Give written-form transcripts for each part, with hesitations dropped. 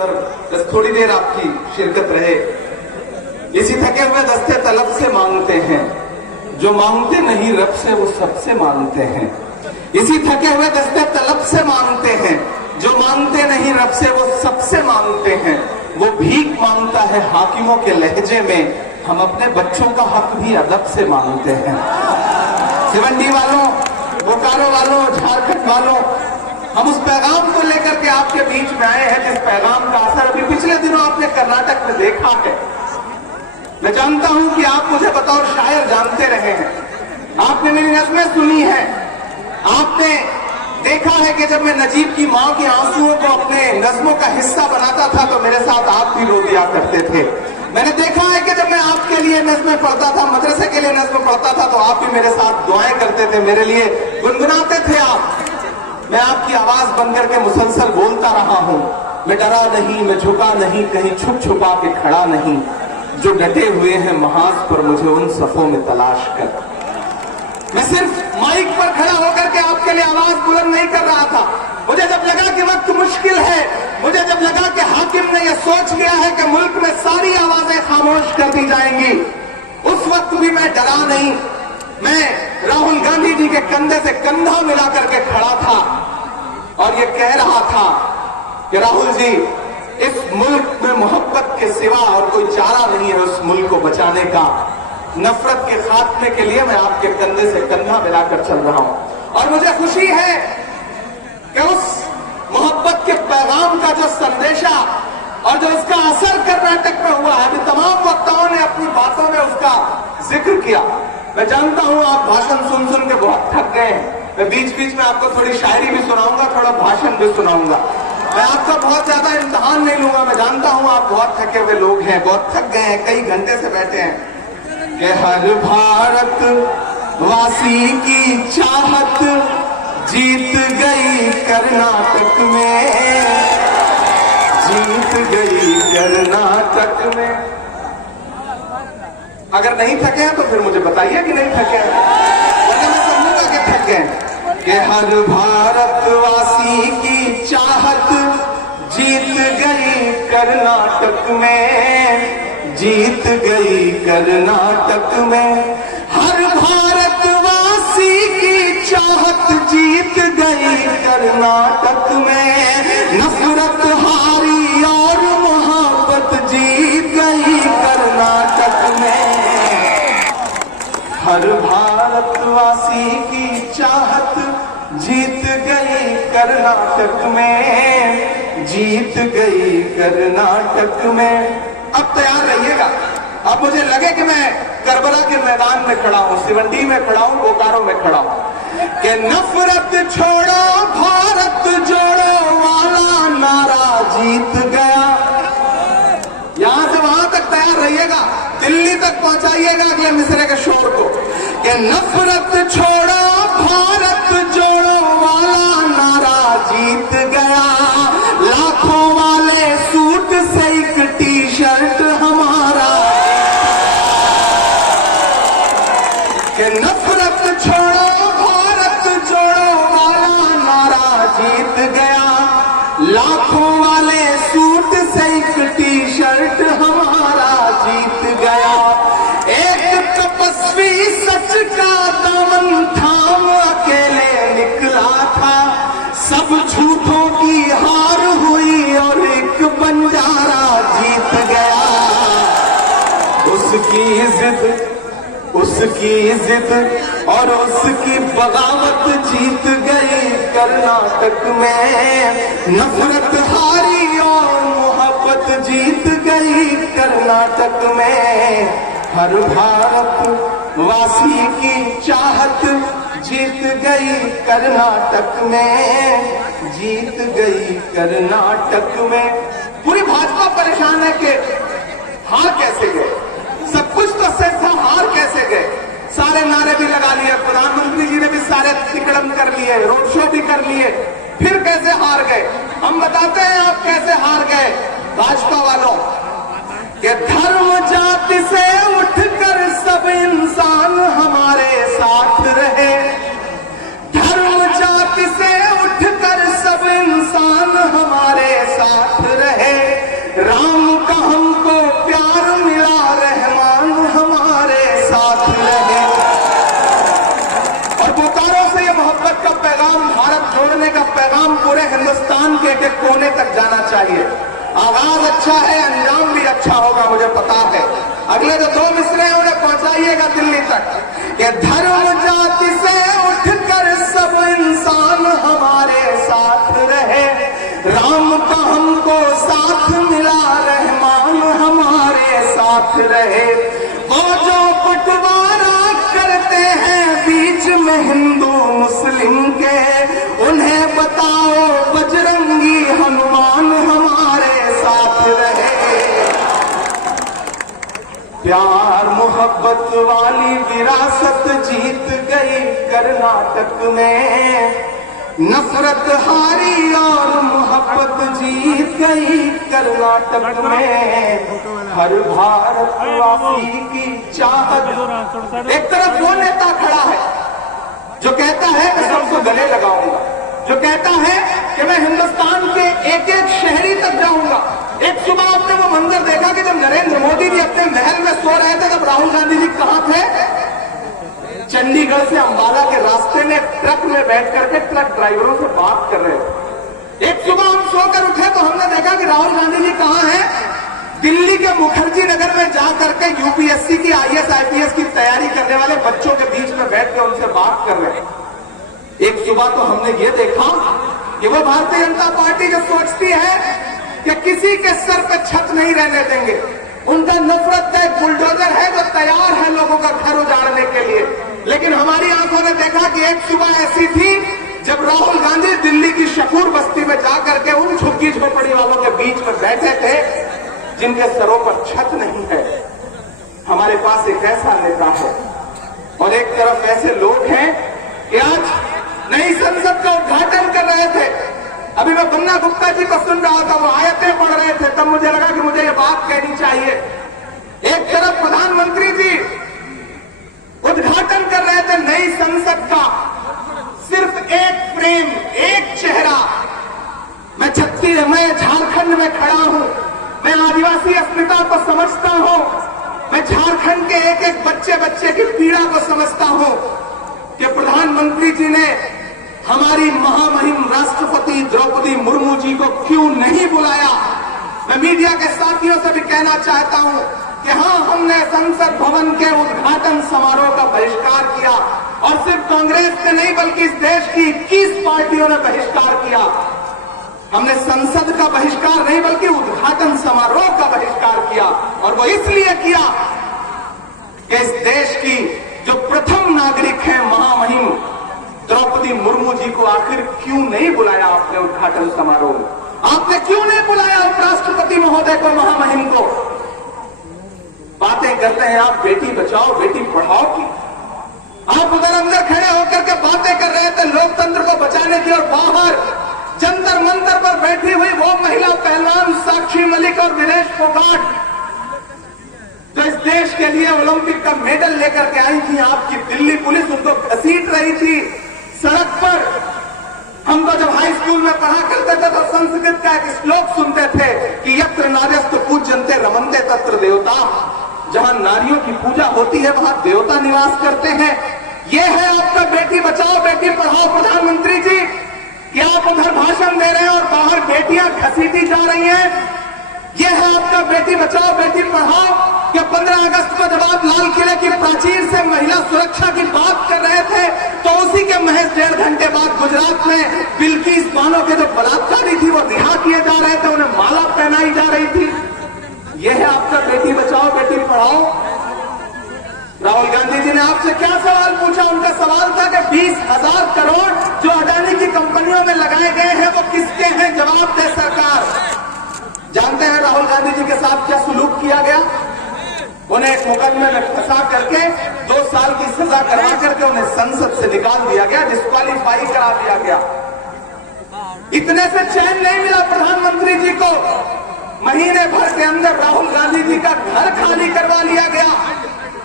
बस थोड़ी देर आपकी शिरकत रहे। इसी थके हुए दस्ते तलब से मांगते हैं, जो मांगते नहीं रब से वो सबसे मांगते हैं। इसी थके हुए दस्ते तलब से मांगते हैं, जो मांगते नहीं रब से वो सबसे मांगते हैं। वो भीख मांगता है हाकिमों के लहजे में, हम अपने बच्चों का हक भी अदब से मांगते हैं। सिवंडी वालों, बोकारो वालों, झारखंड वालों, हम उस पैगाम को लेकर के आपके बीच में आए हैं जिस पैगाम का असर अभी पिछले दिनों आपने कर्नाटक में देखा है। मैं जानता हूं कि आप मुझे बतौर शायर जानते रहे हैं, आपने मेरी नज़में सुनी है, आपने देखा है कि जब मैं नजीब की मां के आंसुओं को अपने नज़मों का हिस्सा बनाता था तो मेरे साथ आप भी रो दिया करते थे। मैंने देखा है कि जब मैं आपके लिए नज़में पढ़ता था, मदरसे के लिए नज़में पढ़ता था, तो आप भी मेरे साथ दुआएं करते थे, मेरे लिए गुनगुनाते थे आप। मैं आपकी आवाज बन करके मुसलसल बोलता रहा हूं। मैं डरा नहीं, मैं झुका नहीं, कहीं छुप छुपा के खड़ा नहीं, जो डटे हुए हैं महाज पर मुझे उन सफों में तलाश कर। मैं सिर्फ माइक पर खड़ा होकर के आपके लिए आवाज बुलंद नहीं कर रहा था। मुझे जब लगा कि वक्त मुश्किल है, मुझे जब लगा कि हाकिम ने यह सोच लिया है कि मुल्क में सारी आवाजें खामोश कर दी जाएंगी, उस वक्त भी मैं डरा नहीं। मैं राहुल गांधी जी के कंधे से कंधा मिला करके खड़ा था और ये कह रहा था कि राहुल जी, इस मुल्क में मोहब्बत के सिवा और कोई चारा नहीं है उस मुल्क को बचाने का। नफरत के खात्मे के लिए मैं आपके कंधे से कंधा मिलाकर चल रहा हूं और मुझे खुशी है कि उस मोहब्बत के पैगाम का जो संदेशा और जो उसका असर कर्नाटक में हुआ है, अभी तमाम वक्ताओं ने अपनी बातों में उसका जिक्र किया। मैं जानता हूं आप भाषण सुन सुन के बहुत थक गए हैं। मैं बीच बीच में आपको थोड़ी शायरी भी सुनाऊंगा, थोड़ा भाषण भी सुनाऊंगा। मैं आपका बहुत ज्यादा इम्तिहान नहीं लूंगा। मैं जानता हूं आप बहुत थके हुए लोग हैं, बहुत थक गए हैं, कई घंटे से बैठे हैं। कि हर भारत वासी की चाहत जीत गई कर्नाटक में, जीत गई कर्नाटक में। अगर नहीं थके हैं तो फिर मुझे बताइए कि नहीं थके हैं, वरना मैं समझूंगा कि थक गए। कि हर भारतवासी की चाहत जीत गई कर्नाटक में, जीत गई कर्नाटक में। हर भारतवासी की चाहत जीत गई कर्नाटक में। नफरत हारी और मोहब्बत जीत गई कर्नाटक में। हर भारतवासी की चाहत जीत गई कर्नाटक में, जीत गई कर्नाटक में। अब तैयार रहिएगा। अब मुझे लगे कि मैं करबला के मैदान में खड़ा हूं, सिवंडी में खड़ा हूं, बोकारो में खड़ा हूं। कि नफरत छोड़ो भारत जोड़ो वाला नारा जीत गया। यहां से वहां तक तैयार रहिएगा, दिल्ली तक पहुंचाइएगा अगले मिसरे के शोर को। कि नफरत छोड़ो भारत जोड़ो वाला नारा जीत गया। लाखों वाले सूट से एक टी शर्ट हमारा। कि नफरत छोड़ो भारत जोड़ो वाला नारा जीत गया। लाखों वाले सूट से एक टी शर्ट हमारा जीत गया। एक तपस्वी सच का दामन थाम अकेले निकला था, सब झूठों की हार हुई और एक बंजारा जीत गया। उसकी जिद और उसकी बगावत जीत गई कर्नाटक में। नफरत हारी और मोहब्बत जीत गई कर्नाटक में। हर भारत वासी की चाहत जीत गई कर्नाटक में, जीत गई कर्नाटक में। पूरी भाजपा परेशान है कि हार कैसे गए, सब कुछ तो सच था, हार कैसे गए। सारे नारे भी लगा लिए, प्रधानमंत्री जी ने भी सारे तिकड़म कर लिए, रोड शो भी कर लिए, फिर कैसे हार गए। हम बताते हैं आप कैसे हार गए भाजपा वालों। कि धर्म जाति से उठकर सब इंसान हमारे साथ रहे। धर्म जाति से उठकर सब इंसान हमारे साथ रहे। राम का हमको प्यार मिला, रहमान हमारे साथ रहे। और बोकारो से ये मोहब्बत का पैगाम, भारत जोड़ने का पैगाम पूरे हिंदुस्तान के एक एक कोने तक जाना चाहिए। आगाज अच्छा है, अंजाम भी अच्छा होगा, मुझे पता है। अगले जो 2 मिसरे हैं उन्हें पहुंचाइएगा दिल्ली तक। ये धर्म जाति से उठकर सब इंसान हमारे साथ रहे, राम का हमको साथ मिला, रहमान हमारे साथ रहे। वो जो बंटवारा करते हैं बीच में हिंदू मुस्लिम के, उन्हें बताओ बजरंगी हनुमान हमारे साथ रहे। प्यार मोहब्बत वाली विरासत जीत गई कर्नाटक में, नफरत हारी और मोहब्बत जीत गई कर्नाटक में। हर भारतवासी की चाहत। एक तरफ वो नेता खड़ा है जो कहता है मैं सबको गले लगाऊंगा, जो कहता है कि मैं हिंदुस्तान के एक एक शहरी तक जाऊंगा। एक सुबह आपने वो मंजर देखा कि जब नरेंद्र मोदी जी अपने महल में सो रहे थे, तब राहुल गांधी जी कहां थे? चंडीगढ़ से अंबाला के रास्ते में ट्रक में बैठ करके ट्रक ड्राइवरों से बात कर रहे थे। एक सुबह हम सोकर उठे तो हमने देखा कि राहुल गांधी जी कहां हैं? दिल्ली के मुखर्जी नगर में जाकर के यूपीएससी की आईएएस आईपीएस की तैयारी करने वाले बच्चों के बीच में बैठ कर उनसे बात कर रहे हैं। एक सुबह तो हमने ये देखा कि वो भारतीय जनता पार्टी जो सोचती है कि किसी के सर पे छत नहीं रहने देंगे, उनका नफरत का एक बुलडोजर है जो तैयार है लोगों का घर उजाड़ने के लिए। लेकिन हमारी आंखों ने देखा कि एक सुबह ऐसी थी जब राहुल गांधी दिल्ली की शकूर बस्ती में जाकर के उन झुग्गी झोपड़ी वालों के बीच में बैठे थे जिनके सरों पर छत नहीं है। हमारे पास एक ऐसा नेता है और एक तरफ ऐसे लोग हैं कि आज नई संसद का उद्घाटन कर रहे थे। अभी मैं बन्ना गुप्ता जी को सुन रहा था, वो आयतें पढ़ रहे थे, तब मुझे लगा कि मुझे ये बात कहनी चाहिए। एक तरफ प्रधानमंत्री जी उद्घाटन कर रहे थे नई संसद का, सिर्फ एक फ्रेम, एक चेहरा। मैं झारखंड में खड़ा हूं, मैं आदिवासी अस्मिता को समझता हूं, मैं झारखंड के एक एक बच्चे बच्चे की पीड़ा को समझता हूं कि प्रधानमंत्री जी ने हमारी महामहिम राष्ट्रपति द्रौपदी मुर्मू जी को क्यों नहीं बुलाया। मैं मीडिया के साथियों से भी कहना चाहता हूं कि हां, हमने संसद भवन के उद्घाटन समारोह का बहिष्कार किया और सिर्फ कांग्रेस ने नहीं बल्कि इस देश की 21 पार्टियों ने बहिष्कार किया। हमने संसद का बहिष्कार नहीं बल्कि उद्घाटन समारोह का बहिष्कार किया, और वो इसलिए किया कि इस देश की जो प्रथम नागरिक है महामहिम द्रौपदी मुर्मू जी को आखिर क्यों नहीं बुलाया आपने उद्घाटन समारोह में? आपने क्यों नहीं बुलाया उपराष्ट्रपति महोदय को, महामहिम को? बातें करते हैं आप बेटी बचाओ बेटी पढ़ाओ की। आप उधर अंदर खड़े होकर के बातें कर रहे थे लोकतंत्र को बचाने की, और बाहर जंतर मंतर पर बैठी हुई वो महिला पहलवान साक्षी मलिक और विनेश फोगाट जो इस देश के लिए ओलंपिक का मेडल लेकर के आई थी, आपकी दिल्ली पुलिस उनको घसीट रही थी सड़क पर। हम तो जब हाई स्कूल में पढ़ा करते थे तो संस्कृत का एक श्लोक सुनते थे कि यत्र नार्यस्तु पूज्यन्ते रमन्ते तत्र देवता। जहां नारियों की पूजा होती है वहां देवता निवास करते हैं। यह है आपका बेटी बचाओ बेटी पढ़ाओ प्रधानमंत्री जी, कि आप उधर भाषण दे रहे हैं और बाहर बेटियां घसीटी जा रही हैं। यह है आपका बेटी बचाओ बेटी पढ़ाओ कि 15 अगस्त को जब आप लाल किले की प्राचीर से महिला सुरक्षा की बात कर रहे थे तो उसी के महज 1.5 घंटे बाद गुजरात में बिल्किस बानो के जो बलात्कारी थी वो रिहा किए जा रहे थे, उन्हें माला पहनाई जा रही थी। यह है आपका बेटी बचाओ बेटी पढ़ाओ। राहुल गांधी जी ने आपसे क्या सवाल पूछा? उनका सवाल था कि 20,000 करोड़ जो अडानी की कंपनियों में लगाए गए हैं वो किसके हैं? जवाब दे सरकार। जानते हैं राहुल गांधी जी के साथ क्या सुलूक किया गया? उन्हें एक मुकदमे में फंसा करके 2 साल की सजा करवा करके उन्हें संसद से निकाल दिया गया, डिस्क्वालीफाई करा दिया गया। इतने से चैन नहीं मिला प्रधानमंत्री जी को, महीने भर के अंदर राहुल गांधी जी का घर खाली करवा लिया गया।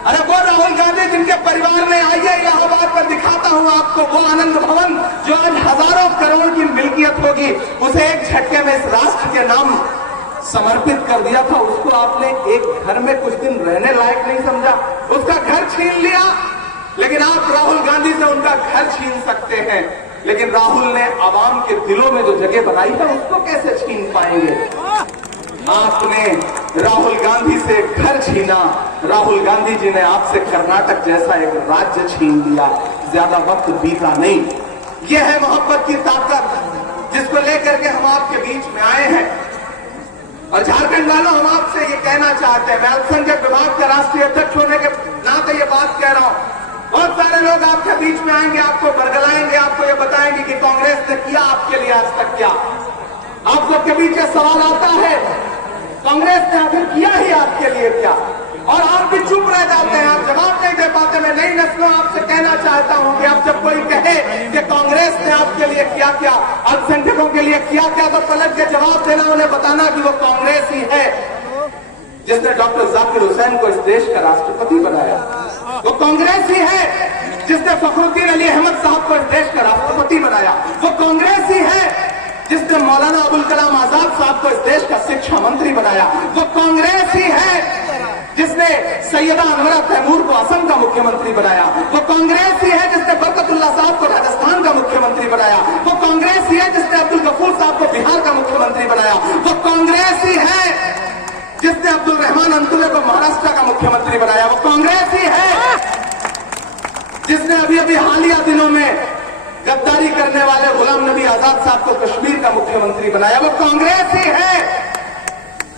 अरे वो राहुल गांधी जिनके परिवार में, आइए इलाहाबाद पर दिखाता हूं आपको, वो आनंद भवन जो आज हजारों करोड़ की मिल्कियत होगी, उसे एक झटके में इस राष्ट्र के नाम समर्पित कर दिया था, उसको आपने एक घर में कुछ दिन रहने लायक नहीं समझा, उसका घर छीन लिया। लेकिन आप राहुल गांधी से उनका घर छीन सकते हैं, लेकिन राहुल ने आवाम के दिलों में जो जगह बनाई है उसको कैसे छीन पाएंगे? आपने राहुल गांधी से घर छीना, राहुल गांधी जी ने आपसे कर्नाटक जैसा एक राज्य छीन लिया। ज्यादा वक्त बीता नहीं। यह है मोहब्बत की ताकत जिसको लेकर के हम आपके बीच में आए हैं। और झारखंड वालों, हम आपसे ये कहना चाहते हैं, मैं अल्पसंख्यक विभाग का राष्ट्रीय अध्यक्ष होने के नाते ये बात कह रहा हूं। बहुत सारे लोग आपके बीच में आएंगे, आपको बरगलाएंगे, आपको ये बताएंगे कि कांग्रेस ने किया आपके लिए आज तक क्या। आप सबके बीच ये सवाल आता है, कांग्रेस ने आखिर किया ही आपके लिए क्या? और आप भी चुप रह जाते हैं, आप जवाब नहीं दे पाते। मैं नई नस्लों आपसे कहना चाहता हूं कि अब जब कोई कहे कि कांग्रेस ने आपके लिए किया क्या, अल्पसंख्यकों के लिए किया क्या, तो पलट के जवाब देना, उन्हें बताना कि वो कांग्रेस ही है जिसने डॉक्टर जाकिर हुसैन को इस देश का राष्ट्रपति बनाया। वो कांग्रेस ही है जिसने फखरुद्दीन अली अहमद साहब को इस देश का राष्ट्रपति बनाया। वो कांग्रेस ही है जिसने मौलाना अबुल कलाम आजाद साहब को इस देश का शिक्षा मंत्री बनाया। वो कांग्रेस ही है जिसने सैयदा अनवरा तैमूर को असम का मुख्यमंत्री बनाया। वो कांग्रेस ही है जिसने बरकतुल्लाह साहब को राजस्थान का मुख्यमंत्री बनाया। वो कांग्रेस ही है जिसने अब्दुल गफूर साहब को बिहार का मुख्यमंत्री बनाया। वो कांग्रेस ही है जिसने अब्दुल रहमान अंतुले को महाराष्ट्र का मुख्यमंत्री बनाया। वो कांग्रेस ही है जिसने अभी अभी हालिया दिनों में गद्दारी करने वाले गुलाम नबी आजाद साहब को कश्मीर का मुख्यमंत्री बनाया। वो कांग्रेस ही है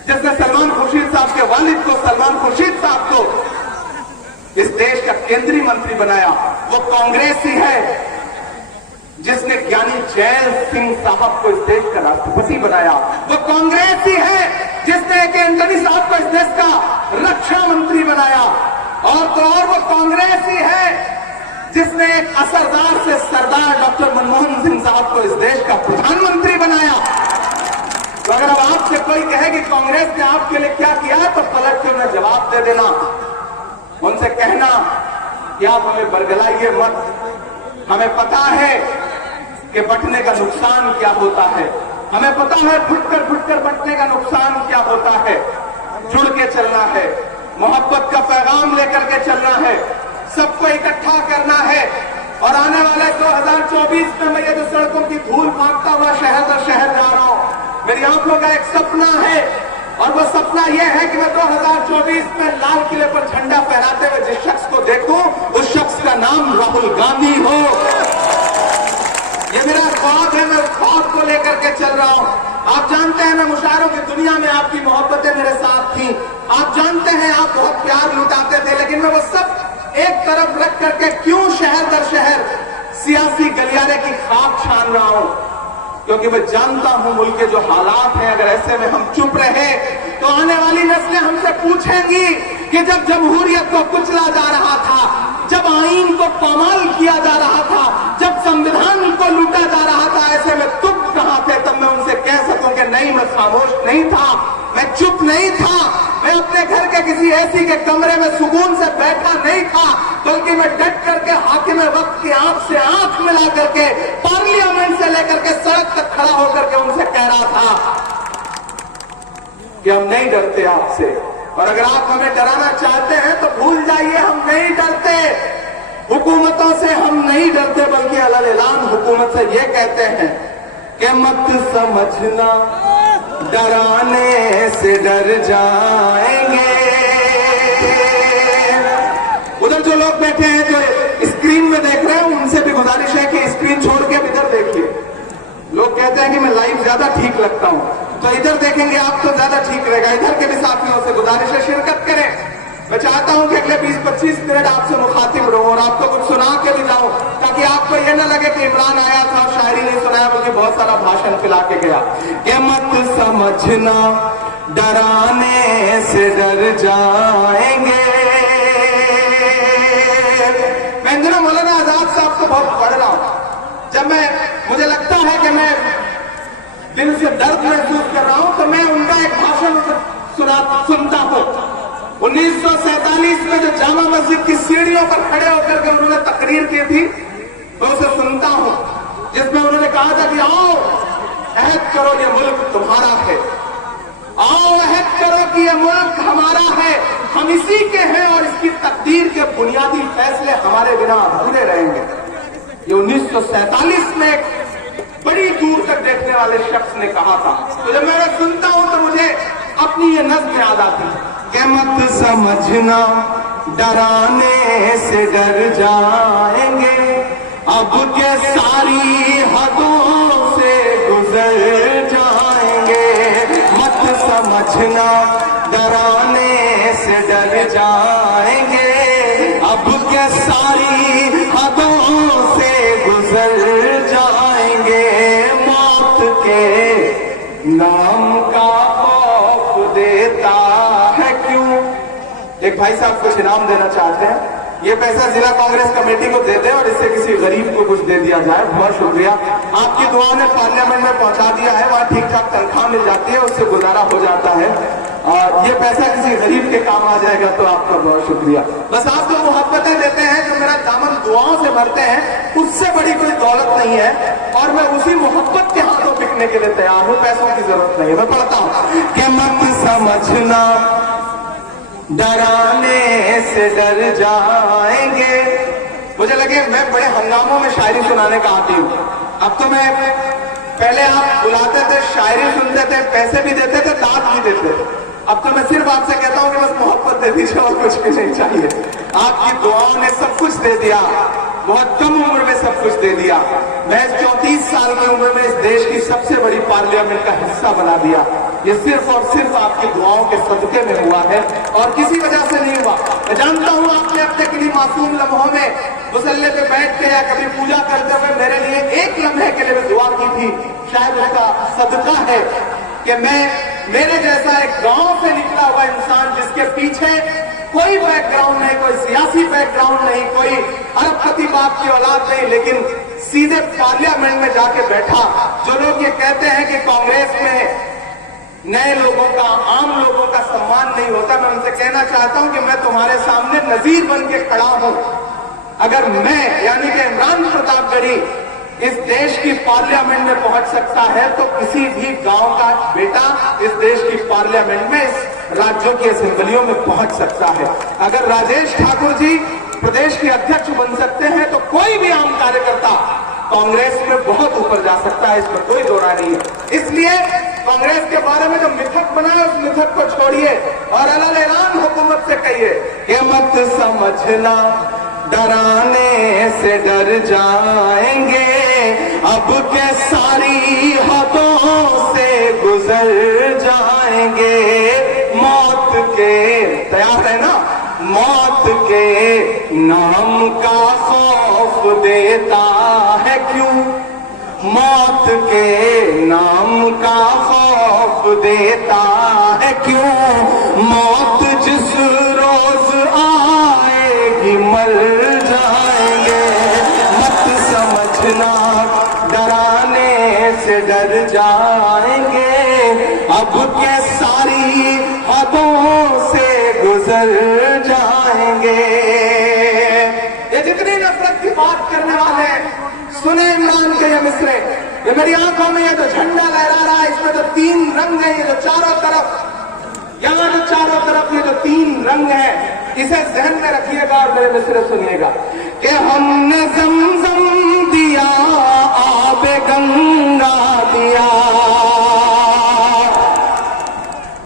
जिसने सलमान खुर्शीद साहब के वालिद को, सलमान खुर्शीद साहब को इस देश का केंद्रीय मंत्री बनाया। वो कांग्रेस ही है जिसने ज्ञानी जैल सिंह साहब को इस देश का राष्ट्रपति बनाया। वो कांग्रेस ही है जिसने के एंटनी साहब को इस देश का रक्षा मंत्री बनाया। और तो और वो कांग्रेस ही है जिसने एक असरदार से सरदार डॉक्टर मनमोहन सिंह साहब को इस देश का प्रधानमंत्री बनाया। तो अगर अब आपसे कोई कहे कि कांग्रेस ने आपके लिए क्या किया, तो पलट के उन्हें जवाब दे देना, उनसे कहना कि आप हमें बरगलाइए मत। हमें पता है कि बंटने का नुकसान क्या होता है, हमें पता है फुटकर बंटने का नुकसान क्या होता है। जुड़ के चलना है, मोहब्बत का पैगाम लेकर के चलना है, सबको इकट्ठा करना है। और आने वाले 2024 में मैं ये जो सड़कों की धूल फांकता हुआ शहर दर शहर जा रहा हूं, मेरी आंखों का एक सपना है, और वो सपना यह है कि मैं 2024 में लाल किले पर झंडा फहराते हुए जिस शख्स को देखूं, उस शख्स का नाम राहुल गांधी हो। ये मेरा ख्वाब है, मैं उस ख्वाब को लेकर के चल रहा हूं। आप जानते हैं, मैं मुशायरों की दुनिया में आपकी मोहब्बतें मेरे साथ थी। आप जानते हैं, आप बहुत प्यार लुटाते थे, लेकिन मैं वो सब एक तरफ रख करके क्यों शहर दर शहर सियासी गलियारे की खाक छान रहा हूं? क्योंकि मैं जानता हूं मुल्क के जो हालात हैं, अगर ऐसे में हम चुप रहे तो आने वाली नस्लें हमसे पूछेंगी कि जब जमहूरियत को कुचला जा रहा था, जब आईन को पामाल किया जा रहा था, जब संविधान को लूटा जा रहा था, ऐसे में तुम कहां थे? तब मैं उनसे कह सकूं कि नहीं, मैं खामोश नहीं था, मैं चुप नहीं था, मैं अपने घर के किसी एसी के कमरे में सुकून से बैठा नहीं था, बल्कि मैं डट करके हाकिम वक्त की आंख से आंख मिला करके पार्लियामेंट से लेकर के सड़क तक खड़ा होकर के उनसे कह रहा था कि हम नहीं डरते आपसे। और अगर आप हमें डराना चाहते हैं तो भूल जाइए, हम नहीं डरते हुकूमतों से, हम नहीं डरते, बल्कि अलग ऐलान हुकूमत से ये कहते हैं कि मत समझना डराने से डर जाएंगे। उधर जो लोग बैठे हैं, जो स्क्रीन में देख रहे हैं, उनसे भी गुजारिश है कि स्क्रीन छोड़ के इधर देखिए। लोग कहते हैं कि मैं लाइव ज्यादा ठीक लगता हूं, तो इधर देखेंगे आप तो ज्यादा ठीक रहेगा। इधर के भी साथियों से गुजारिश है, शिरकत करें। मैं चाहता हूं कि अगले 20-25 मिनट आपसे मुखातिब रहूं और आपको कुछ सुना के भी जाऊं, ताकि आपको यह न लगे कि इमरान आया था और शायरी नहीं सुनाया, बल्कि बहुत सारा भाषण खिला के गया। कि मत समझना डराने से डर जाएंगे। मैं इन दिनों मौलाना आजाद साहब को बहुत पढ़ रहा हूं। जब मुझे लगता है कि मैं दिल से दर्द महसूस कर रहा हूं, तो मैं उनका एक भाषण सुनता हूं। 1947 में जो जामा मस्जिद की सीढ़ियों पर खड़े होकर के उन्होंने तकरीर की थी, मैं उसे सुनता हूं, जिसमें उन्होंने कहा था कि आओ अहद करो, ये मुल्क तुम्हारा है। आओ अहद करो कि ये मुल्क हमारा है, हम इसी के हैं और इसकी तकदीर के बुनियादी फैसले हमारे बिना अधूरे रहेंगे। ये 1947 में एक बड़ी दूर तक देखने वाले शख्स ने कहा था। तो जब मैं सुनता हूं तो मुझे अपनी ये नज़्म याद आती है कि मत समझना डराने से डर जाएंगे, अब के सारी हदों से गुजर जाएंगे। मत समझना डराने से डर जाएंगे, अब के सारी हदों से गुजर जाएंगे। मौत के नाम का खौफ देता है क्यों। एक भाई साहब कुछ इनाम देना चाहते हैं, ये पैसा जिला कांग्रेस कमेटी को दे दें और इससे किसी गरीब को कुछ दे दिया जाए। बहुत शुक्रिया, आपकी दुआ ने पार्लियामेंट में पहुंचा दिया है, वहां ठीक ठाक तनख्वाह मिल जाती है, उससे गुजारा हो जाता है और ये पैसा किसी गरीब के काम आ जाएगा तो आपका बहुत शुक्रिया। बस आप जो मोहब्बतें देते हैं, जो मेरा दामन दुआओं से भरते हैं, उससे बड़ी कोई दौलत नहीं है और मैं उसी मोहब्बत के हाथों बिकने के लिए तैयार हूं, पैसों की जरूरत नहीं है। मैं पढ़ता हूं कि मत समझना डराने से डर जाएंगे। मुझे लगे मैं बड़े हंगामों में शायरी सुनाने का आती हूं। अब तो मैं, पहले आप बुलाते थे, शायरी सुनते थे, पैसे भी देते थे, दाद भी देते थे। अब तो मैं सिर्फ आपसे कहता हूं कि बस मोहब्बत दे दीजिए और कुछ भी नहीं चाहिए। आपकी दुआओं ने सब कुछ दे दिया, बहुत कम उम्र में सब कुछ दे दिया। मैं 34 साल की उम्र में इस देश की सबसे बड़ी पार्लियामेंट का हिस्सा बना दिया। ये सिर्फ और सिर्फ आपकी दुआओं के सदके में हुआ है और किसी वजह से नहीं हुआ। मैं जानता हूं आपने अपने किन्हीं मासूम लम्हों में मुसल्ले पे बैठ के या कभी पूजा करते हुए मेरे लिए एक लम्हे के लिए दुआ की थी। शायद उसका सदका है कि मैं, मेरे जैसा एक गांव से निकला हुआ इंसान जिसके पीछे कोई बैकग्राउंड नहीं, कोई सियासी बैकग्राउंड नहीं, कोई अरबपति बाप की औलाद नहीं, लेकिन सीधे पार्लियामेंट में जाके बैठा। जो लोग ये कहते हैं कि कांग्रेस में नए लोगों का, आम लोगों का सम्मान नहीं होता, मैं उनसे कहना चाहता हूं कि मैं तुम्हारे सामने नजीर बन के खड़ा हूं। अगर मैं यानी कि इमरान प्रतापगढ़ी इस देश की पार्लियामेंट में पहुंच सकता है तो किसी भी गांव का बेटा इस देश की पार्लियामेंट में, इस राज्यों की असेंबलियों में पहुंच सकता है। अगर राजेश ठाकुर जी प्रदेश के अध्यक्ष बन सकते हैं तो कोई भी आम कार्यकर्ता कांग्रेस में बहुत ऊपर जा सकता है, इसमें कोई दो राय नहीं है। इसलिए कांग्रेस के बारे में जो मिथक बना है उस मिथक को छोड़िए और अलग-अलग हुकूमत से कहिए कि मत समझना डराने से डर जाएंगे, अब के सारी हदों से गुजर जाएंगे। मौत के, तैयार है ना, मौत के नाम का खौफ देता है क्यों। मौत के नाम का खौफ देता है क्यों। मौत जिस रोज आएगी मर जाएंगे। मत समझना डराने से डर जाएंगे, अब के सारी हदों से गुजर जाएंगे। ये जितनी नफरत की बात करने वाले सुने इमरान के ये मिसरे, ये मेरी आंखों में ये जो झंडा लहरा रहा है, इसमें जो 3 रंग है, ये जो चारों तरफ, यहाँ जो चारों तरफ ये जो 3 रंग है, इसे ध्यान में रखिएगा और मेरे मिसरे सुनिएगा कि हमने ज़मज़म दिया, आबे गंगा दिया।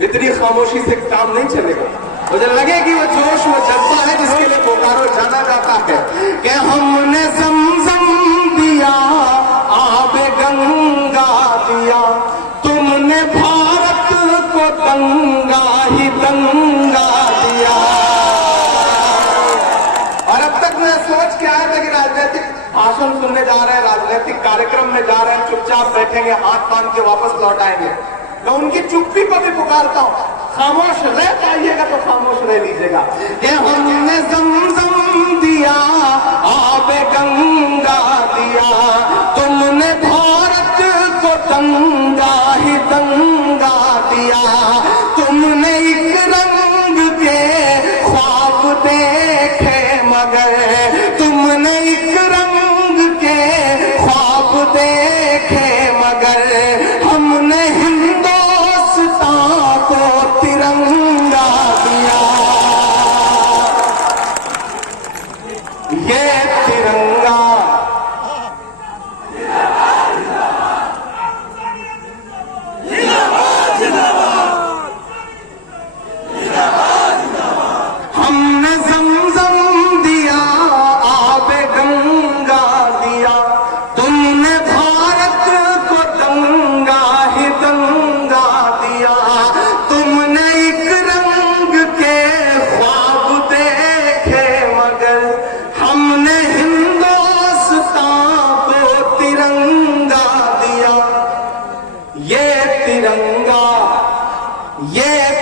इतनी खामोशी से काम नहीं चलेगा। मुझे लगे कि वो जोश, वो जज्बा है जिसके लिए बोकारो जाना जाता है कि हमने ज़मज़म दिया, आबे गंगा दिया, तुमने भारत को दंगा ही दंगा दिया। और अब तक मैं सोच के आया था कि राजनीतिक भाषण सुनने जा रहे हैं, राजनीतिक कार्यक्रम में जा रहे हैं, चुपचाप बैठेंगे, हाथ बांध के वापस लौट आएंगे। मैं उनकी चुप्पी को भी पुकारता हूं, खामोश रह पाइएगा तो खामोश रह लीजिएगा। कि हमने ज़मज़म दिया, आबे गंगा दिया, तुमने भारत को दंगा ही दंगा दिया। तुमने एक रंग के ख्वाब देखे मगर, तुमने एक रंग के ख्वाब देखे मगर, हमने हिंदुस्तान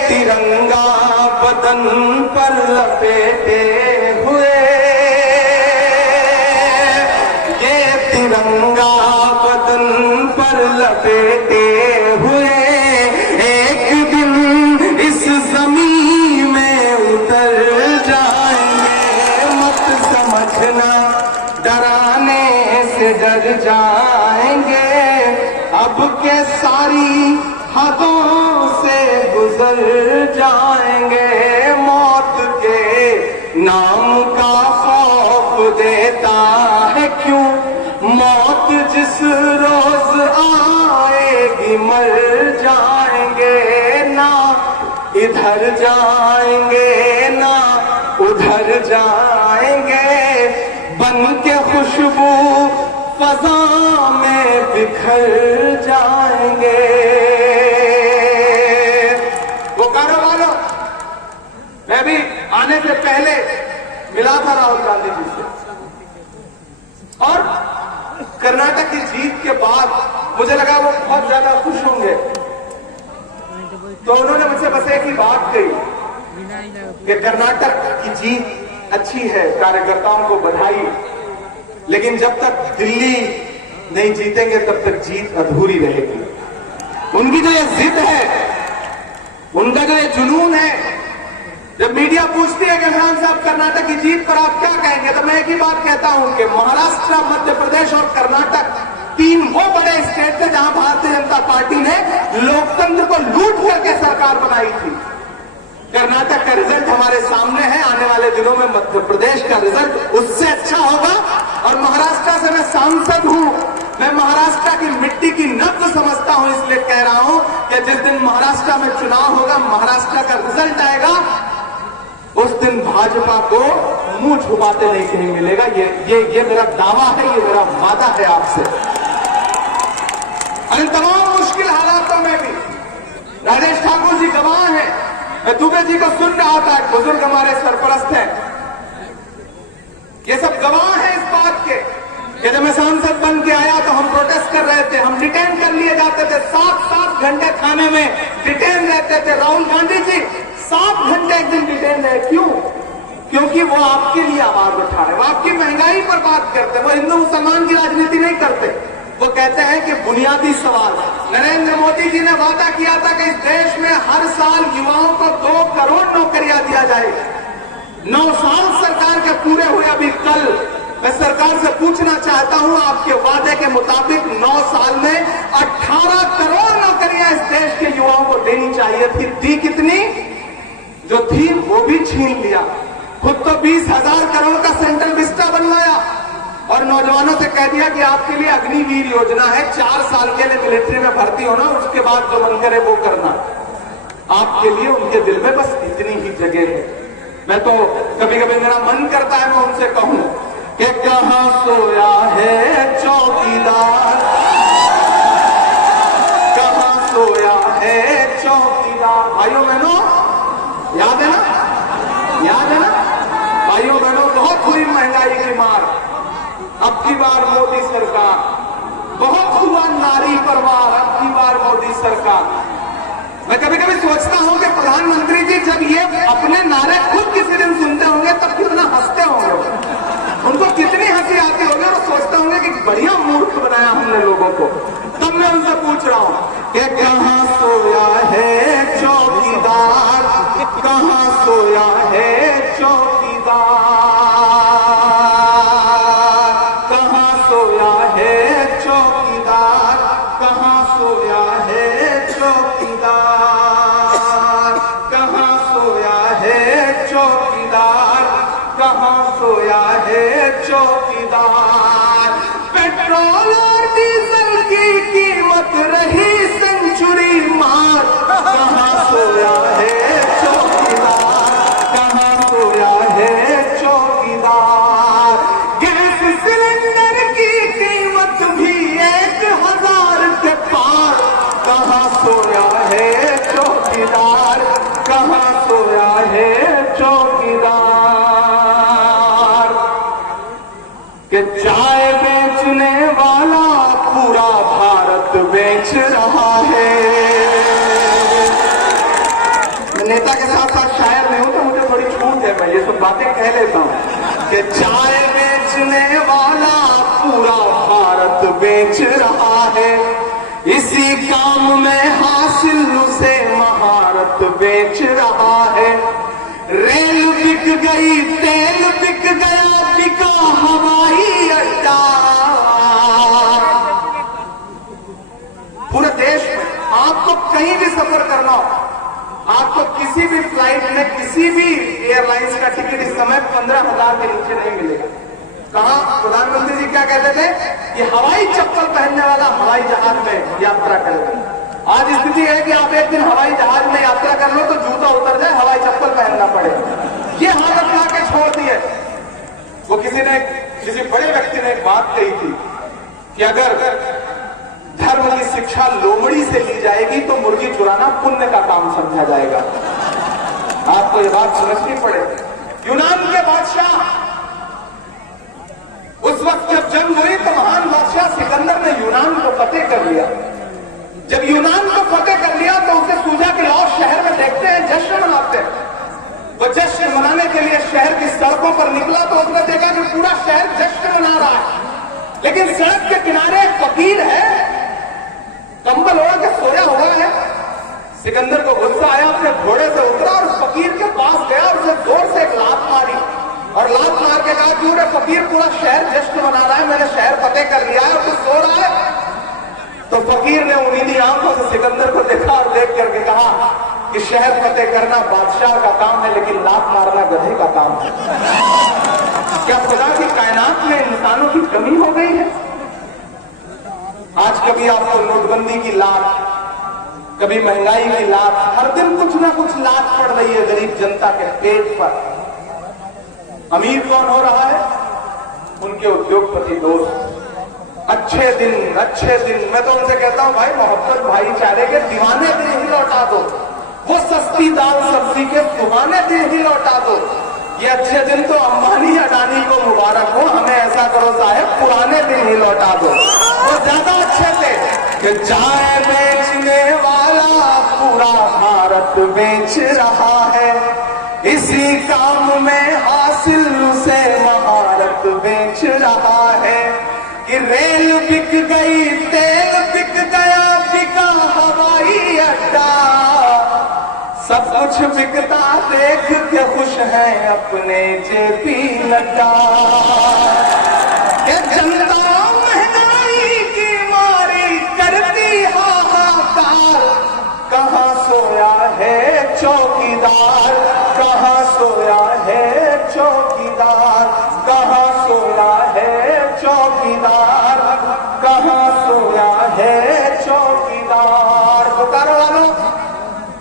तिरंगा बदन पर लपेटे हुए, ये तिरंगा बदन पर लपेटे हुए एक दिन इस जमीन में उतर जाएंगे। मत समझना डराने से डर जाएंगे, अब के सारी हदों से गुजर जाएंगे। मौत के नाम का खौफ देता है क्यों, मौत जिस रोज आएगी मर जाएंगे। ना इधर जाएंगे ना उधर जाएंगे, बन के खुशबू फजा में बिखर जाएंगे। बोकारो वालों, मैं भी आने से पहले मिला था राहुल गांधी जी से, और कर्नाटक की जीत के बाद मुझे लगा वो बहुत ज्यादा खुश होंगे। तो उन्होंने मुझसे बस एक ही बात कही कि कर्नाटक की जीत अच्छी है, कार्यकर्ताओं को बधाई, लेकिन जब तक दिल्ली नहीं जीतेंगे तब तक जीत अधूरी रहेगी। उनकी जो ये जिद है, उनका जो ये जुनून है, जब मीडिया पूछती है कि इमरान साहब कर्नाटक की जीत पर आप क्या कहेंगे, तो मैं एक ही बात कहता हूं कि महाराष्ट्र, मध्य प्रदेश और कर्नाटक तीन वो बड़े स्टेट थे जहां भारतीय जनता पार्टी ने लोकतंत्र को लूट करके सरकार बनाई थी। कर्नाटक का रिजल्ट हमारे सामने है, आने वाले दिनों में मध्य प्रदेश का रिजल्ट उससे अच्छा होगा। और महाराष्ट्र से मैं सांसद हूं, मैं महाराष्ट्र की मिट्टी की नब्ज समझता हूं, इसलिए कह रहा हूं कि जिस दिन महाराष्ट्र में चुनाव होगा, महाराष्ट्र का रिजल्ट आएगा, उस दिन भाजपा को मुंह छुपाते नहीं कहीं मिलेगा। ये मेरा दावा है, ये मेरा वादा है आपसे। इन तमाम मुश्किल हालातों में भी राजेश ठाकुर जी गवाह हैं। मैं दुबे जी को सुन रहा था, एक बुजुर्ग हमारे सरपरस्त हैं, ये सब गवाह हैं इस बात के कि जब मैं सांसद बन के आया तो हम प्रोटेस्ट कर रहे थे, हम डिटेन कर लिए जाते थे, 7-7 घंटे थाने में डिटेन रहते थे। राहुल गांधी जी 7 घंटे एक दिन डिटेन रहे, क्यों? क्योंकि वो आपके लिए आवाज उठा रहे, वो आपकी महंगाई पर बात करते, वो हिंदू मुसलमान की राजनीति नहीं करते। वो कहते हैं कि बुनियादी सवाल, नरेंद्र मोदी जी ने वादा किया था कि इस देश में हर साल युवाओं को 2 करोड़ नौकरियां दिया जाएगी। 9 साल सरकार के पूरे हुए, अभी कल मैं सरकार से पूछना चाहता हूं, आपके वादे के मुताबिक 9 साल में 18 करोड़ नौकरियां इस देश के युवाओं को देनी चाहिए थी, दी कितनी? जो थी वो भी छीन लिया। खुद तो 20,000 करोड़ का सेंट्रल विस्टा बनवाया और नौजवानों से कह दिया कि आपके लिए अग्निवीर योजना है, 4 साल के लिए मिलिट्री में भर्ती होना, उसके बाद जो मन करे वो करना। आपके लिए उनके दिल में बस इतनी ही जगह है। मैं तो कभी कभी मेरा मन करता है मैं उनसे कहूं कि कहां सोया है चौकीदार, कहां सोया है चौकीदार। भाइयों बहनों, याद है ना, याद है ना भाइयों बहनों, बहुत हुई महंगाई की मार। अब की बार मोदी सरकार, बहुत हुआ नारी परवार, अब की बार मोदी सरकार। मैं कभी कभी सोचता हूं कि प्रधानमंत्री जी जब ये अपने नारे खुद किसी दिन सुनते होंगे तब कितना हंसते होंगे, उनको कितनी हंसी आती होगी और सोचते होंगे कि बढ़िया मूर्ख बनाया हमने लोगों को। तब मैं उनसे पूछ रहा हूं कि कहां सोया है चौकीदार, कहां सोया है चौकीदार, कहां सोया है चौकीदार, कहां सोया है चौकीदार, कहां सोया है चौकीदार, कहां सोया है चौकीदार। पेट्रोल और डीजल की कीमत रही सेंचुरी मार, कहां सोया है चौकीदार, कहां सोया है चौकीदार। गैस सिलेंडर की कीमत भी 1,000 के पार, कहां सोया है चौकीदार, कहां सोया है चौकीदार। कि चाय बेचने वाला पूरा भारत बेच रहा है, नेता के साथ साथ शायर नहीं हूं तो मुझे थोड़ी छूट है, मैं ये सब बातें कह लेता हूं कि चाय बेचने वाला पूरा भारत बेच रहा है, इसी काम में हासिल उसे महारत बेच रहा है। रेल बिक गई, तेल बिक गया, बिका हवाई अड्डा। पूरे देश में आपको कहीं भी सफर करना हो, आपको किसी भी फ्लाइट में किसी भी एयरलाइंस का टिकट इस समय 15,000 के नीचे नहीं मिलेगा। कहा प्रधानमंत्री जी क्या कहते थे कि हवाई चप्पल पहनने वाला हवाई जहाज में यात्रा करेगा। आज स्थिति है कि आप एक दिन हवाई जहाज में यात्रा कर लो तो जूता उतर जाए, हवाई चप्पल पहनना पड़े। ये हालत ला के छोड़ दी है। वो किसी बड़े व्यक्ति ने एक बात कही थी कि अगर धर्म की शिक्षा लोमड़ी से ली जाएगी तो मुर्गी चुराना पुण्य का काम समझा जाएगा। आपको ये बात समझनी पड़े। यूनान के बादशाह, उस वक्त जब जंग हुई तो महान बादशाह सिकंदर ने यूनान को फतेह कर लिया। जब यूनान को फतेह कर लिया तो उसे सूझा कि लाओ शहर में देखते हैं, जश्न मनाते हैं। वो जश्न मनाने के लिए शहर की सड़कों पर निकला तो उसने देखा कि पूरा शहर जश्न मना रहा है, लेकिन सड़क के किनारे एक फकीर है, कंबल ओढ़ के सोया हुआ है। सिकंदर को गुस्सा आया, अपने घोड़े से उतरा और फकीर के पास गया और उसे जोर से एक लात मारी और लात मार के कहा कि फकीर पूरा शहर जश्न मना रहा है, मैंने शहर फतेह कर लिया है और तू सो रहा है। तो फकीर ने उन्हीं आंखों से सिकंदर को देखा और देख करके कहा कि शहर फतेह करना बादशाह का काम है, लेकिन लात मारना गधे का काम है। क्या खुदा की कायनात में इंसानों की कमी हो गई है? आज कभी आपको नोटबंदी की लात, कभी महंगाई की लात, हर दिन कुछ ना कुछ लात पड़ रही है गरीब जनता के पेट पर। अमीर कौन हो रहा है? उनके उद्योगपति दोस्त। अच्छे दिन मैं तो उनसे कहता हूं भाई मोहब्बत भाईचारे के दीवाने दिन ही लौटा दो, वो सस्ती दाल सब्जी के सुहाने दिन ही लौटा दो। ये अच्छे दिन तो अंबानी अडानी को मुबारक हो, हमें ऐसा करो साहब पुराने दिन ही लौटा दो, वो ज्यादा अच्छे थे। कि चाय बेचने वाला पूरा भारत बेच रहा है, इसी काम में हासिल उसे महारत बेच रहा है। कि रेल बिक गई, तेल बिक गया, बिका हवाई अड्डा। सब कुछ बिकता देख के खुश है अपने जेपी नड्डा। जनता महंगाई की मारी करती हाहाकार, कहाँ सोया है चौकीदार, कहाँ सोया है चौकीदार, कहाँ सोया है चौकीदार, कहाँ सोया है चौकीदार। पुकारो वालों,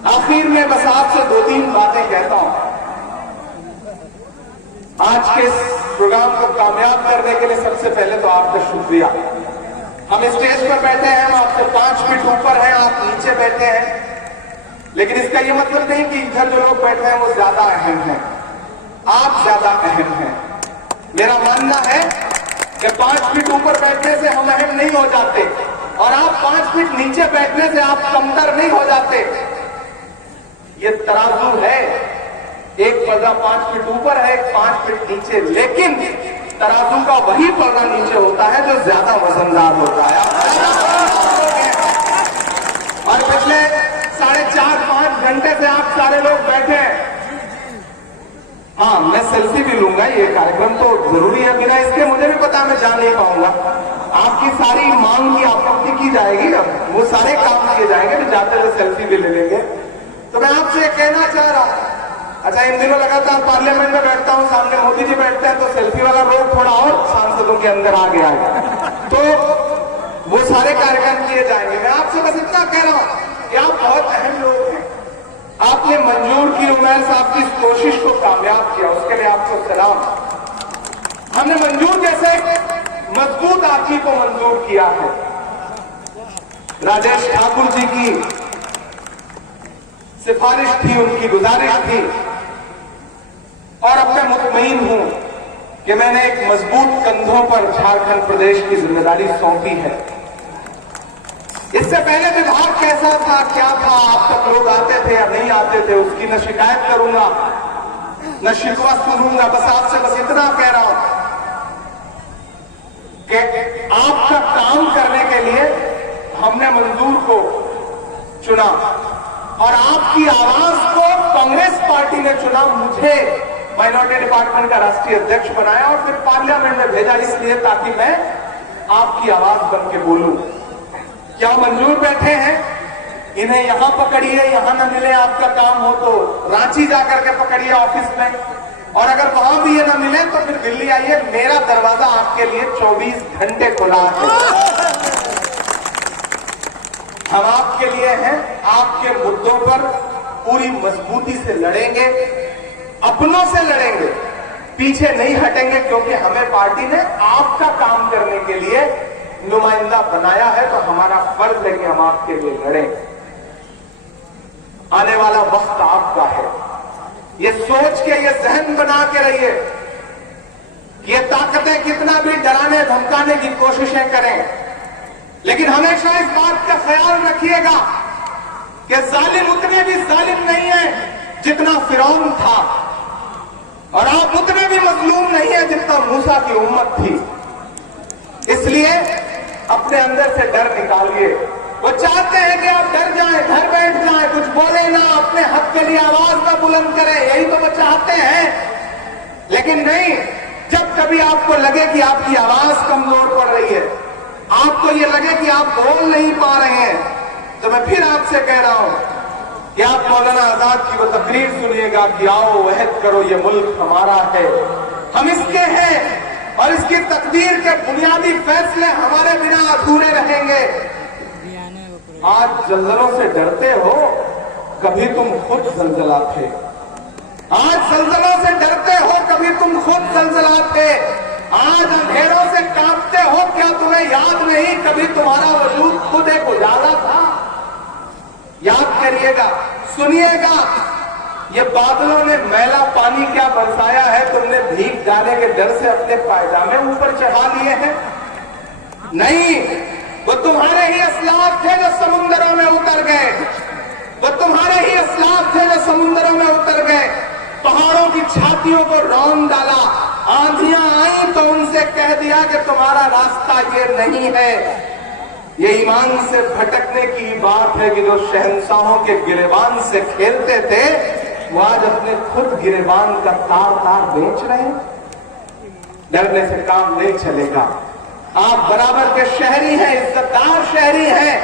आखिर में बस आपसे 2-3 बातें कहता हूं। आज के इस प्रोग्राम को कामयाब करने के लिए सबसे पहले तो आपका शुक्रिया। हम स्टेज पर बैठे हैं, हम आपसे 5 फीट ऊपर हैं, आप नीचे बैठे हैं, लेकिन इसका यह मतलब नहीं कि इधर जो लोग बैठे हैं वो ज्यादा अहम हैं। आप ज्यादा अहम हैं। मेरा मानना है कि 5 फीट ऊपर बैठने से हम अहम नहीं हो जाते और आप 5 फीट नीचे बैठने से आप कमतर नहीं हो जाते। ये तराजू है, एक पल्ला 5 फीट ऊपर है, एक 5 फीट नीचे, लेकिन तराजू का वही पल्ला नीचे होता है जो ज्यादा वजनदार होता है। और पिछले 4.5-5 घंटे से आप सारे लोग बैठे हैं। हाँ, मैं सेल्फी भी लूंगा, ये कार्यक्रम तो जरूरी है, बिना इसके मुझे भी पता मैं जा नहीं पाऊंगा। आपकी सारी मांग की आपूर्ति की जाएगी, अब वो सारे काम किए जाएंगे, तो जाते हुए सेल्फी भी ले लेंगे। तो मैं आपसे कहना चाह रहा हूं, अच्छा इन दिनों लगातार पार्लियामेंट में बैठता हूं, सामने मोदी जी बैठते हैं, तो सेल्फी वाला रोग थोड़ा और सांसदों के अंदर आ गया है, तो वो सारे कार्यक्रम किए जाएंगे। मैं आपसे बस इतना कह रहा हूं कि आप बहुत अहम लोग हैं। आपने मंजूर की उमैर साहब की इस कोशिश को कामयाब किया, उसके लिए आपको सलाम। हमने मंजूर जैसे मजबूत आदमी को मंजूर किया है। राजेश ठाकुर जी की सिफारिश थी, उनकी गुजारिश थी, और अब मैं मुतमईन हूं कि मैंने एक मजबूत कंधों पर झारखंड प्रदेश की जिम्मेदारी सौंपी है। इससे पहले विभाग कैसा था, क्या था, आप तक लोग आते थे या नहीं आते थे, उसकी न शिकायत करूंगा न शिकवा सुनूंगा। बस आपसे बस इतना कह रहा हूं कि आपका काम करने के लिए हमने मंजूर को चुना और आपकी आवाज को कांग्रेस पार्टी ने चुना। मुझे माइनॉरिटी डिपार्टमेंट का राष्ट्रीय अध्यक्ष बनाया और फिर पार्लियामेंट में भेजा, इसलिए ताकि मैं आपकी आवाज बन के बोलूं। क्या मंजूर बैठे हैं, इन्हें यहां पकड़िए, यहां न मिले आपका काम हो तो रांची जाकर के पकड़िए ऑफिस में, और अगर वहां भी ये न मिले तो फिर दिल्ली आइए। मेरा दरवाजा आपके लिए 24 घंटे खुला है। हम आपके लिए हैं, आपके मुद्दों पर पूरी मजबूती से लड़ेंगे, अपनों से लड़ेंगे, पीछे नहीं हटेंगे, क्योंकि हमें पार्टी ने आपका काम करने के लिए नुमाइंदा बनाया है, तो हमारा फर्ज है कि हम आपके लिए लड़ें। आने वाला वक्त आपका है, ये सोच के, ये जहन बना के रहिए कि ये ताकतें कितना भी डराने धमकाने की कोशिशें करें, लेकिन हमेशा इस बात का ख्याल रखिएगा कि जालिम उतने भी जालिम नहीं है जितना फिरौन था, और आप उतने भी मजलूम नहीं है जितना मूसा की उम्मत थी। इसलिए अपने अंदर से डर निकालिए। वो चाहते हैं कि आप डर जाएं, घर बैठ जाएं, कुछ बोले ना, अपने हक के लिए आवाज ना बुलंद करें, यही तो वो चाहते हैं। लेकिन नहीं, जब कभी आपको लगे कि आपकी आवाज कमजोर पड़ रही है, आपको ये लगे कि आप बोल नहीं पा रहे हैं, तो मैं फिर आपसे कह रहा हूं कि आप मौलाना आजाद की वो तकरीर सुनिएगा कि आओ वहद करो, ये मुल्क हमारा है, हम इसके हैं, और इसकी तकदीर के बुनियादी फैसले हमारे बिना अधूरे रहेंगे। आज जल्जलों से डरते हो, कभी तुम खुद जलजला थे। आज जल्जलों से डरते हो, कभी तुम खुद जलजला थे। आज अंधेरों से कांपते हो, क्या तुम्हें याद नहीं, कभी तुम्हारा वजूद खुद एक उजाला था। याद करिएगा, सुनिएगा, ये बादलों ने मैला पानी क्या बरसाया है, तुमने भीग जाने के डर से अपने पायजामे ऊपर चढ़ा लिए हैं? नहीं, वो तुम्हारे ही असलाफ थे जो समुद्रों में उतर गए, वो तुम्हारे ही असलाफ थे जो समुद्रों में उतर गए, पहाड़ों की छातियों को रौंद डाला, आंधियां आई तो उनसे कह दिया कि तुम्हारा रास्ता ये नहीं है। ये ईमान से भटकने की बात है कि जो शहंशाहों के गिरेबान से खेलते थे, वो आज अपने खुद गिरेबान का तार तार बेच रहे हैं। डरने से काम नहीं चलेगा। आप बराबर के शहरी हैं, इज्जतदार शहरी हैं,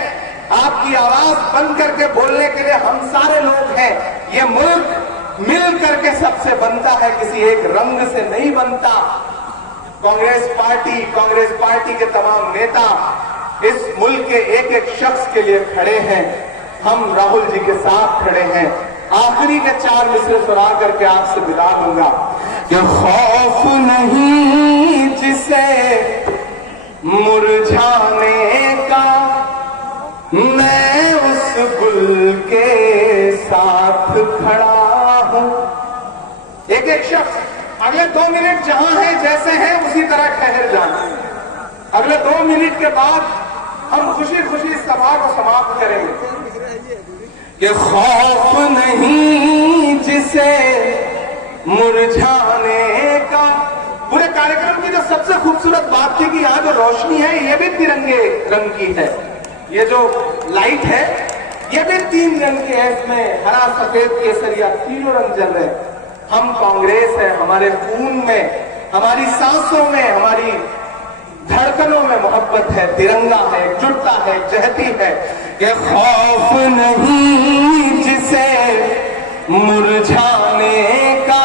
आपकी आवाज बंद करके बोलने के लिए हम सारे लोग हैं। ये मुल्क मिल करके सबसे बनता है, किसी एक रंग से नहीं बनता। कांग्रेस पार्टी के तमाम नेता इस मुल्क के एक एक शख्स के लिए खड़े हैं। हम राहुल जी के साथ खड़े हैं। आखिरी के 4 मिसरे सुना करके आपसे विदा दूंगा कि खौफ नहीं जिसे मुरझाने का, मैं उस गुल के साथ खड़ा हूं। एक एक शख्स अगले 2 मिनट जहां है, जैसे हैं उसी तरह ठहर जाए। अगले 2 मिनट के बाद हम खुशी खुशी सभा को समाप्त करेंगे कि खौफ नहीं जिसे मुरझाने का। पूरे कार्यक्रम की जो सबसे खूबसूरत बात थी कि यहाँ जो रोशनी है ये भी तिरंगे रंग की है, ये जो लाइट है ये भी 3 रंग की है, इसमें हरा सफेद केसरिया तीनों रंग जल रहे हैं। हम कांग्रेस है, हमारे खून में, हमारी सांसों में, हमारी धड़कनों में मोहब्बत है, तिरंगा है, एकजुटता है, जहती है कि खौफ नहीं जिसे मुरझाने का,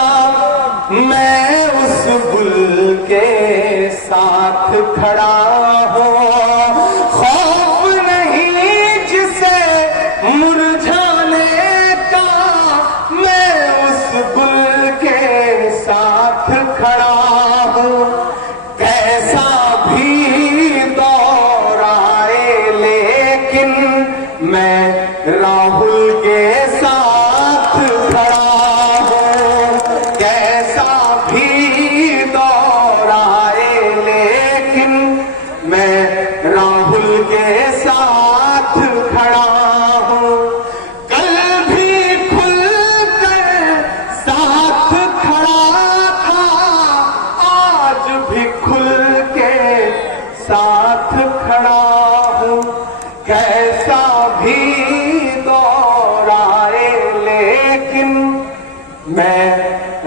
मैं उस गुल के साथ खड़ा हूं। खौफ नहीं जिसे मुरझाने का, मैं उस गुल के साथ खड़ा हूं। कैसा भी दौर आए लेकिन मैं राहुल के साथ खड़ा हूं। कैसा भी दौर आए लेकिन मैं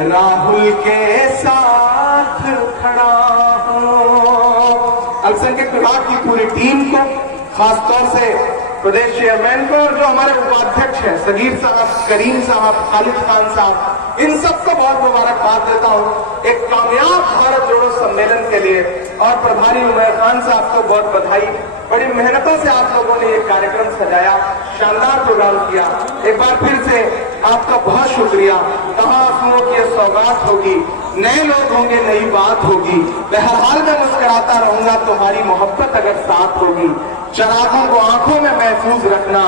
राहुल के साथ खड़ा हूं। अल्पसंख्यक विभाग की पूरी टीम को, खासतौर से प्रदेश चेयरमैन को, और जो हमारे उपाध्यक्ष हैं सगीर साहब, करीम साहब, खालिद खान साहब, इन सबको बहुत मुबारकबाद देता हूं एक कामयाब भारत जोड़ो सम्मेलन के लिए। और प्रभारी उमर खान साहब को बहुत बधाई। बड़ी मेहनतों से आप लोगों ने ये कार्यक्रम सजाया, शानदार प्रोग्राम किया। एक बार फिर से आपका बहुत शुक्रिया। कहाँ अफवाहों की सौगात होगी, नए लोग होंगे, नई बात होगी। मैं हर हाल में मुस्कुराता रहूंगा, तुम्हारी मोहब्बत अगर साथ होगी। चरागों को आंखों में महफूज रखना,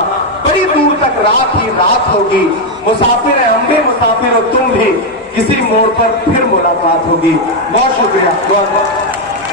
बड़ी दूर तक रात ही रात होगी। मुसाफिर है हम भी, मुसाफिर हो तुम भी, किसी मोड़ पर फिर मुलाकात होगी। बहुत शुक्रिया, बहुत बहुत।